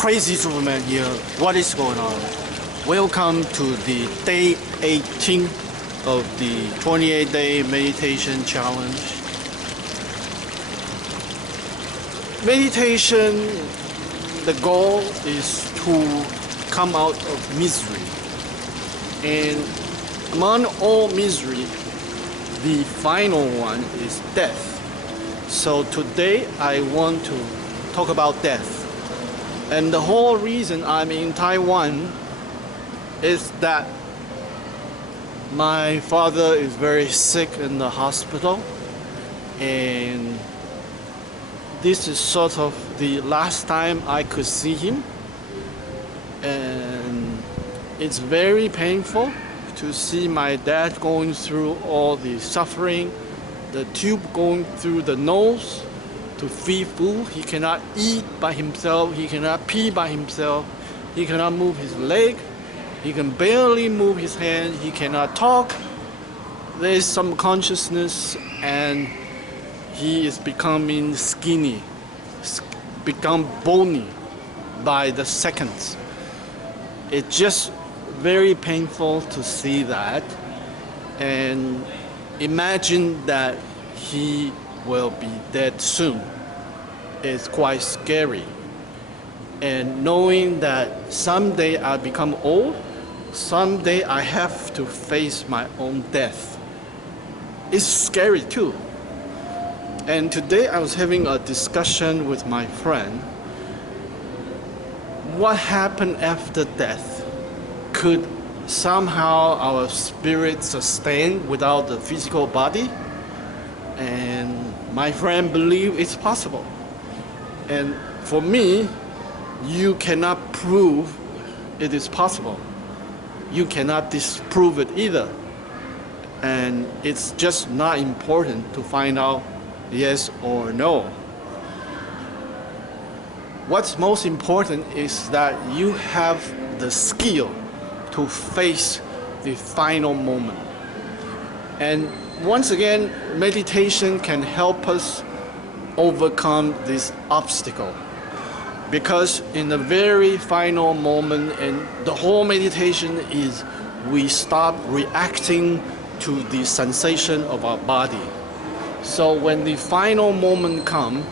Crazy Superman here. What is going on? Welcome to the day 18 of the 28-day meditation challenge. Meditation, the goal is to come out of misery. And among all misery, the final one is death. So today I want to talk about death. And the whole reason I'm in Taiwan is that my father is very sick in the hospital, and this is sort of the last time I could see him, and it's very painful to see my dad going through all the suffering, the tube going through the nose to feed food. He cannot eat by himself, he cannot pee by himself, he cannot move his leg, he can barely move his hand, he cannot talk. There is some consciousness, and he is becoming skinny, become bony by the seconds. It's just very painful to see that, and imagine that he will be dead soon. It's quite scary. And knowing that someday I'll become old, someday I have to face my own death, it's scary too. And today I was having a discussion with my friend. What happened after death? Could somehow our spirit sustain without the physical body? And my friend believes it's possible. And for me, you cannot prove it is possible. You cannot disprove it either. And it's just not important to find out yes or no. What's most important is that you have the skill to face the final moment. And once again, meditation can help us overcome this obstacle. Because in the very final moment, and the whole meditation is we stop reacting to the sensation of our body. So when the final moment comes,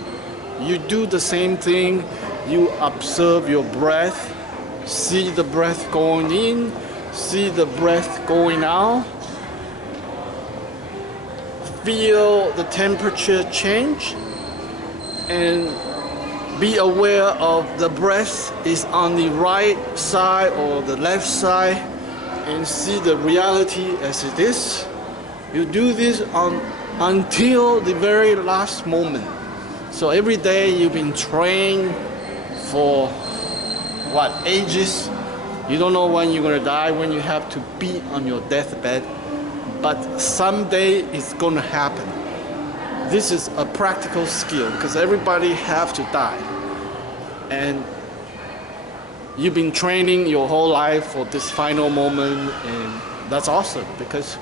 you do the same thing. You observe your breath, see the breath going in, see the breath going out, feel the temperature change, and be aware of the breath is on the right side or the left side, and see the reality as it is. You do this until the very last moment. So every day you've been trained for ages. You don't know when you're gonna die, when you have to be on your deathbed, but someday it's gonna happen. This is a practical skill because everybody have to die. And you've been training your whole life for this final moment, and that's awesome because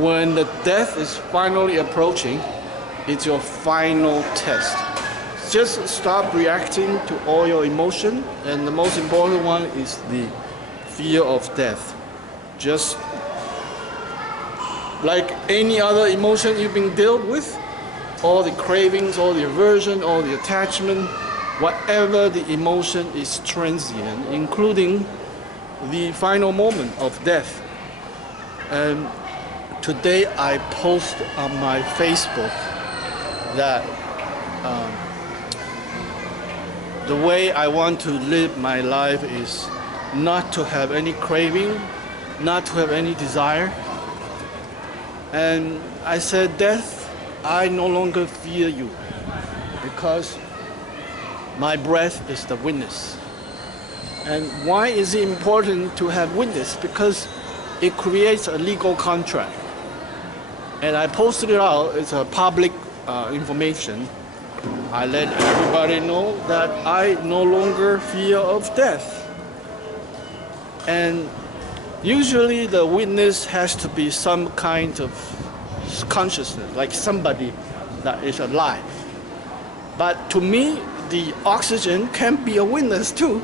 when the death is finally approaching, it's your final test. Just stop reacting to all your emotion, and the most important one is the fear of death. Just like any other emotion you've been dealt with, all the cravings, all the aversion, all the attachment, whatever the emotion is transient, including the final moment of death. And today I post on my Facebook that the way I want to live my life is not to have any craving, not to have any desire. And I said, death, I no longer fear you because my breath is the witness. And why is it important to have witness? Because it creates a legal contract. And I posted it out, it's a public information. I let everybody know that I no longer fear of death. And usually the witness has to be some kind of consciousness, like somebody that is alive. But to me, the oxygen can be a witness too.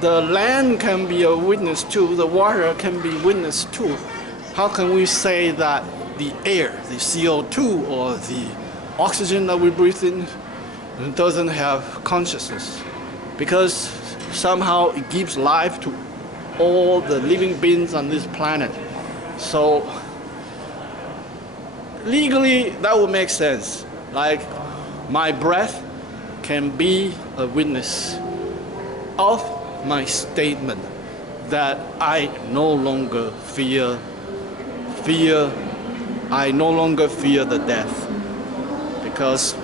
The land can be a witness too. The water can be witness too. How can we say that the air, the CO2 or the oxygen that we breathe in doesn't have consciousness? Because somehow it gives life to all the living beings on this planet. So legally that would make sense. Like my breath can be a witness of my statement that I no longer fear the death, because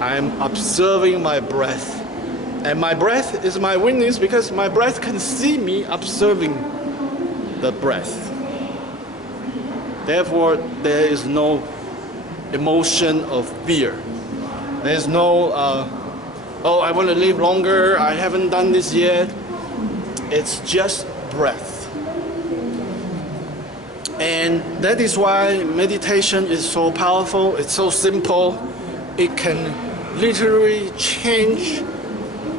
I'm observing my breath. And my breath is my witness because my breath can see me observing the breath. Therefore, there is no emotion of fear. There's no, oh, I want to live longer, I haven't done this yet. It's just breath. And that is why meditation is so powerful, it's so simple. It can literally change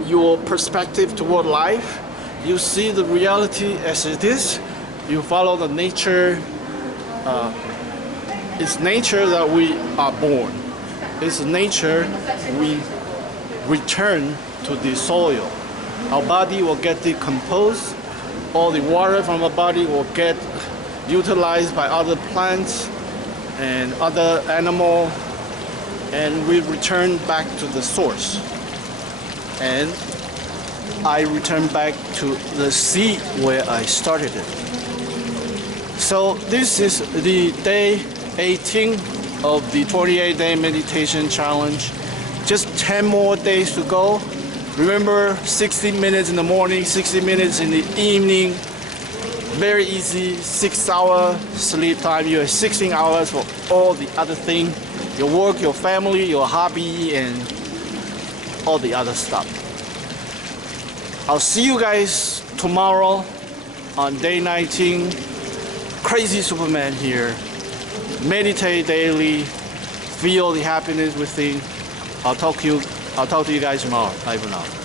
your perspective toward life. You see the reality as it is. You follow the nature. It's nature that we are born. It's nature we return to the soil. Our body will get decomposed. All the water from our body will get utilized by other plants and other animals, and we return back to the source. And I return back to the seed where I started it. So this is the day 18 of the 28-day meditation challenge. Just 10 more days to go. Remember, 60 minutes in the morning, 60 minutes in the evening. Very easy, 6-hour sleep time. You have 16 hours for all the other things. Your work, your family, your hobby, and all the other stuff. I'll see you guys tomorrow on day 19. Crazy Superman here. Meditate daily. Feel the happiness within. I'll talk to you guys tomorrow. Bye for now.